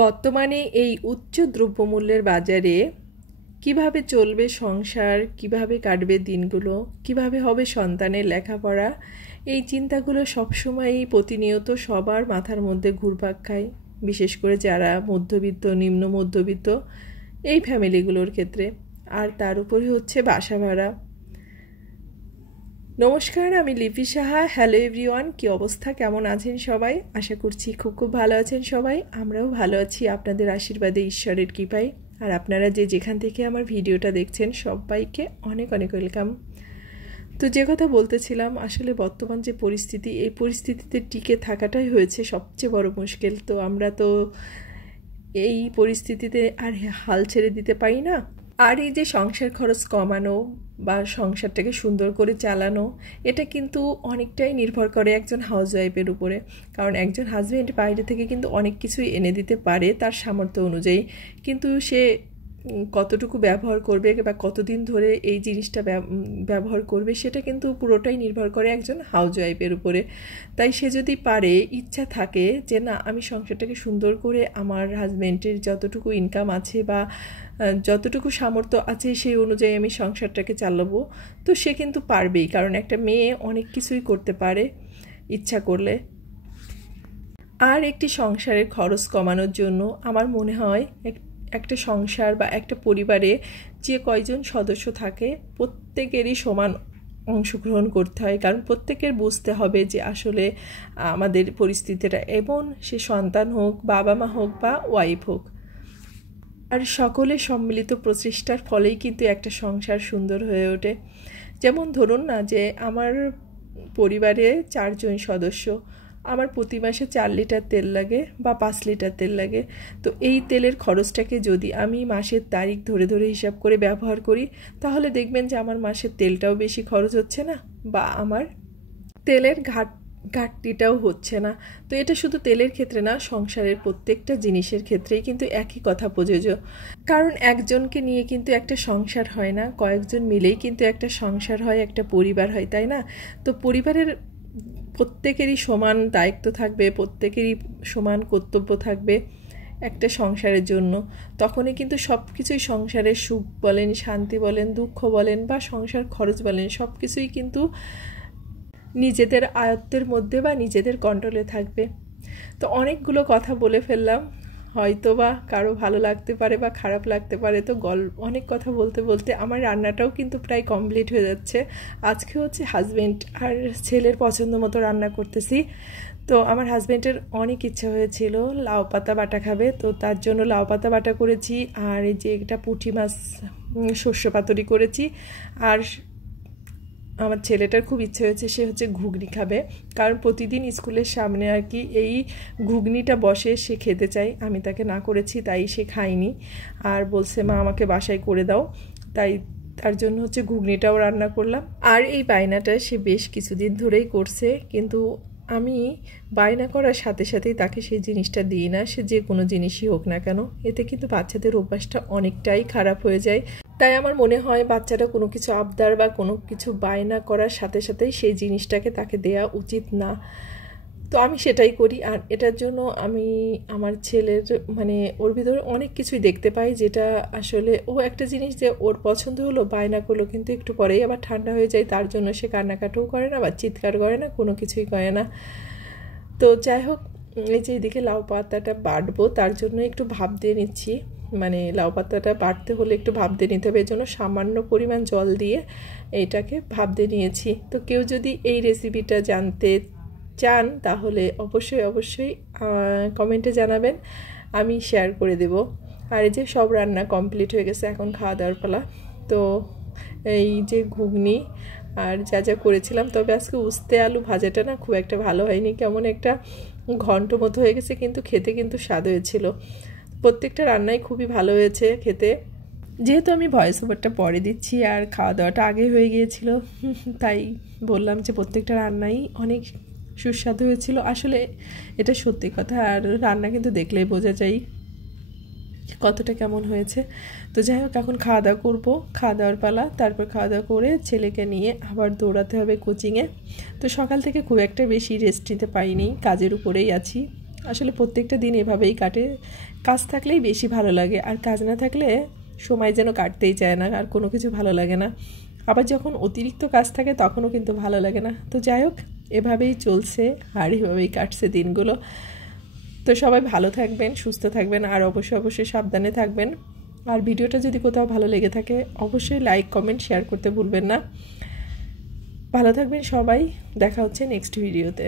বর্তমানে এই উচ্চ দ্রব্যমূল্যের বাজারে কিভাবে চলবে সংসার, কিভাবে কাটবে দিনগুলো, কিভাবে হবে সন্তানের লেখাপড়া, এই চিন্তাগুলো সবসময়ই প্রতিনিয়ত সবার মাথার মধ্যে ঘুরপাক খায়, বিশেষ করে যারা মধ্যবিত্ত, নিম্ন মধ্যবিত্ত এই ফ্যামিলিগুলোর ক্ষেত্রে। আর তার উপরে হচ্ছে বাসা ভাড়া। নমস্কার, আমি লিপি সাহা। হ্যালো এভরিওয়ান, কী অবস্থা, কেমন আছেন সবাই? আশা করছি খুব খুব ভালো আছেন সবাই। আমরাও ভালো আছি আপনাদের আশীর্বাদে, ঈশ্বরের কৃপায়। আর আপনারা যেখান থেকে আমার ভিডিওটা দেখছেন সবাইকে অনেক অনেক ওয়েলকাম। তো যে কথা বলতেছিলাম, আসলে বর্তমান যে পরিস্থিতি, এই পরিস্থিতিতে টিকে থাকাটাই হয়েছে সবচেয়ে বড় মুশকিল। তো আমরা তো এই পরিস্থিতিতে আর হাল ছেড়ে দিতে পারি না। আর এই যে সংসার খরচ কমানো বা সংসারটাকে সুন্দর করে চালানো, এটা কিন্তু অনেকটাই নির্ভর করে একজন হাউসওয়াইফের উপরে। কারণ একজন হাজব্যান্ড বাইরে থেকে কিন্তু অনেক কিছুই এনে দিতে পারে তার সামর্থ্য অনুযায়ী, কিন্তু সে কতটুকু ব্যবহার করবে বা কতদিন ধরে এই জিনিসটা ব্যবহার করবে সেটা কিন্তু পুরোটাই নির্ভর করে একজন হাউসওয়াইফের উপরে। তাই সে যদি পারে, ইচ্ছা থাকে যে না, আমি সংসারটাকে সুন্দর করে আমার হাজব্যান্ডের যতটুকু ইনকাম আছে বা যতটুকু সামর্থ্য আছে সেই অনুযায়ী আমি সংসারটাকে চালাবো, তো সে কিন্তু পারবেই। কারণ একটা মেয়ে অনেক কিছুই করতে পারে ইচ্ছা করলে। আর একটি সংসারের খরচ কমানোর জন্য আমার মনে হয় একটা সংসার বা একটা পরিবারে যে কয়জন সদস্য থাকে প্রত্যেকেরই সমান অংশগ্রহণ করতে হয়। কারণ প্রত্যেকের বুঝতে হবে যে আসলে আমাদের পরিস্থিতিটা এমন, সে সন্তান হোক, বাবা মা হোক বা ওয়াইফ হোক। আর সকলের সম্মিলিত প্রচেষ্টার ফলেই কিন্তু একটা সংসার সুন্দর হয়ে ওঠে। যেমন ধরুন না, যে আমার পরিবারে 4 জন সদস্য, আমার প্রতি মাসে 4 লিটার তেল লাগে বা 5 লিটার তেল লাগে। তো এই তেলের খরচটাকে যদি আমি মাসের তারিখ ধরে ধরে হিসাব করে ব্যবহার করি, তাহলে দেখবেন যে আমার মাসের তেলটাও বেশি খরচ হচ্ছে না বা আমার তেলের ঘাটতিটাও হচ্ছে না। তো এটা শুধু তেলের ক্ষেত্রে না, সংসারের প্রত্যেকটা জিনিসের ক্ষেত্রেই কিন্তু একই কথা প্রযোজ্য। কারণ একজনকে নিয়ে কিন্তু একটা সংসার হয় না, কয়েকজন মিলেই কিন্তু একটা সংসার হয়, একটা পরিবার হয়, তাই না? তো পরিবারের প্রত্যেকেরই সমান দায়িত্ব থাকবে, প্রত্যেকেরই সমান কর্তব্য থাকবে একটা সংসারের জন্য। তখনই কিন্তু সব কিছুই, সংসারের সুখ বলেন, শান্তি বলেন, দুঃখ বলেন বা সংসার খরচ বলেন, সব কিছুই কিন্তু নিজেদের আয়ত্তের মধ্যে বা নিজেদের কন্ট্রোলে থাকবে। তো অনেকগুলো কথা বলে ফেললাম, হয়তো বা কারো ভালো লাগতে পারে বা খারাপ লাগতে পারে। তো অনেক কথা বলতে বলতে আমার রান্নাটাও কিন্তু প্রায় কমপ্লিট হয়ে যাচ্ছে। আজকে হচ্ছে হাজব্যান্ড আর ছেলের পছন্দ মতো রান্না করতেছি। তো আমার হাজব্যান্ডের অনেক ইচ্ছা হয়েছিল লাউ পাতা বাটা খাবে, তো তার জন্য লাউ পাতা বাটা করেছি। আর এই যে একটা পুঁটি মাছ শস্য পাতুরি করেছি। আর আমার ছেলেটার খুব ইচ্ছে হয়েছে, সে হচ্ছে ঘুগনি খাবে। কারণ প্রতিদিন স্কুলের সামনে আর কি এই ঘুগনিটা বসে, সে খেতে চায়। আমি তাকে না করেছি, তাই সে খায়নি। আর বলছে মা আমাকে বাসায় করে দাও, তাই তার জন্য হচ্ছে ঘুগনিটাও রান্না করলাম। আর এই বায়নাটা সে বেশ কিছুদিন ধরেই করছে, কিন্তু আমি বায়না করার সাথে সাথেই তাকে সেই জিনিসটা দিই না, সে যে কোনো জিনিসই হোক না কেন। এতে কিন্তু বাচ্চাদের অভ্যাসটা অনেকটাই খারাপ হয়ে যায়। তাই আমার মনে হয় বাচ্চাটা কোনো কিছু আবদার বা কোনো কিছু বায়না করার সাথে সাথেই সেই জিনিসটাকে তাকে দেয়া উচিত না। তো আমি সেটাই করি। আর এটার জন্য আমি আমার ছেলের ওর ভিতরে অনেক কিছুই দেখতে পাই, যেটা আসলে ও একটা জিনিস যে ওর পছন্দ হলো, বায়না করলো, কিন্তু একটু পরেই আবার ঠান্ডা হয়ে যায়। তার জন্য সে কান্নাকাটিও করে না বা চিৎকার করে না, কোনো কিছুই করে না। তো যাই হোক, এই যে এদিকে লাউ পাতাটা বাটবো, তার জন্য একটু ভাপ দিয়ে নিচ্ছি। লাউ পাতাটা বাটতে হলে একটু ভাপ দিয়ে নিতে হবে, এর জন্য সামান্য পরিমাণ জল দিয়ে এইটাকে ভাপ দিয়ে নিয়েছি। তো কেউ যদি এই রেসিপিটা জানতে চান তাহলে অবশ্যই অবশ্যই কমেন্টে জানাবেন, আমি শেয়ার করে দেব। আর এই যে সব রান্না কমপ্লিট হয়ে গেছে, এখন খাওয়া দাওয়ার পালা। তো এই যে ঘুগনি আর যা যা করেছিলাম, তবে আজকে উস্তে আলু ভাজাটা না খুব একটা ভালো হয়নি, কেমন একটা ঘন্ট মতো হয়ে গেছে, কিন্তু খেতে কিন্তু স্বাদ হয়েছিল। প্রত্যেকটা রান্নাই খুবই ভালো হয়েছে খেতে। যেহেতু আমি ভয়েস ওভারটা পরে দিচ্ছি আর খাওয়া দাওয়াটা আগে হয়ে গিয়েছিল, তাই বললাম যে প্রত্যেকটা রান্নাই অনেক সুস্বাদু হয়েছিল। আসলে এটা সত্যি কথা, আর রান্না কিন্তু দেখলেই বোঝা যায় কতটা কেমন হয়েছে। তো যাই হোক, এখন খাওয়া দাওয়া করবো, খাওয়া দাওয়ার পালা। তারপর খাওয়া দাওয়া করে ছেলেকে নিয়ে আবার দৌড়াতে হবে কোচিংয়ে। তো সকাল থেকে খুব একটা বেশি রেস্ট নিতে পারিনি, কাজের উপরেই আছি। আসলে প্রত্যেকটা দিন এভাবেই কাটে। কাজ থাকলেই বেশি ভালো লাগে, আর কাজ না থাকলে সময় যেন কাটতেই চায় না, আর কোনো কিছু ভালো লাগে না। আবার যখন অতিরিক্ত কাজ থাকে তখনও কিন্তু ভালো লাগে না। তো যাই হোক, এভাবেই চলছে আর এভাবেই কাটছে দিনগুলো। তো সবাই ভালো থাকবেন, সুস্থ থাকবেন, আর অবশ্যই সাবধানে থাকবেন। আর ভিডিওটা যদি কোথাও ভালো লেগে থাকে অবশ্যই লাইক, কমেন্ট, শেয়ার করতে ভুলবেন না। ভালো থাকবেন সবাই, দেখা হচ্ছে নেক্সট ভিডিওতে।